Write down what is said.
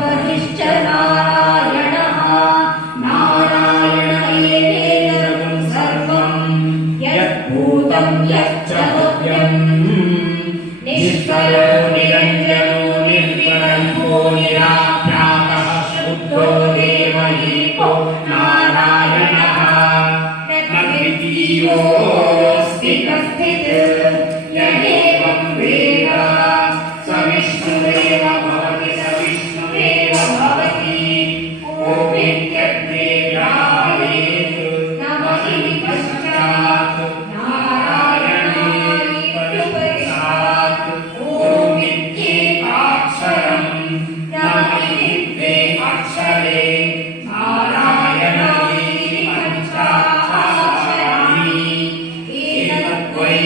बहिश्च नारायणः नारायण एवेदं सर्वं यद्भूतं यच्च भव्यम् निष्कलो निरञ्जनो निर्विकल्पो निराख्यातः शुद्धो देव एको नारायणः न द्वितीयोऽस्ति कश्चित् य एवं वेद स विष्णुरेव भवति स विष्णुरेव भवति ओमित्यग्रेयायेत् न महिः पश्चात् नारायणेत्युपरिषात् ओमित्येकाक्षरम् न महिः द्वे अक्षरे नारायण इति पञ्चाक्षराणि एतद्वै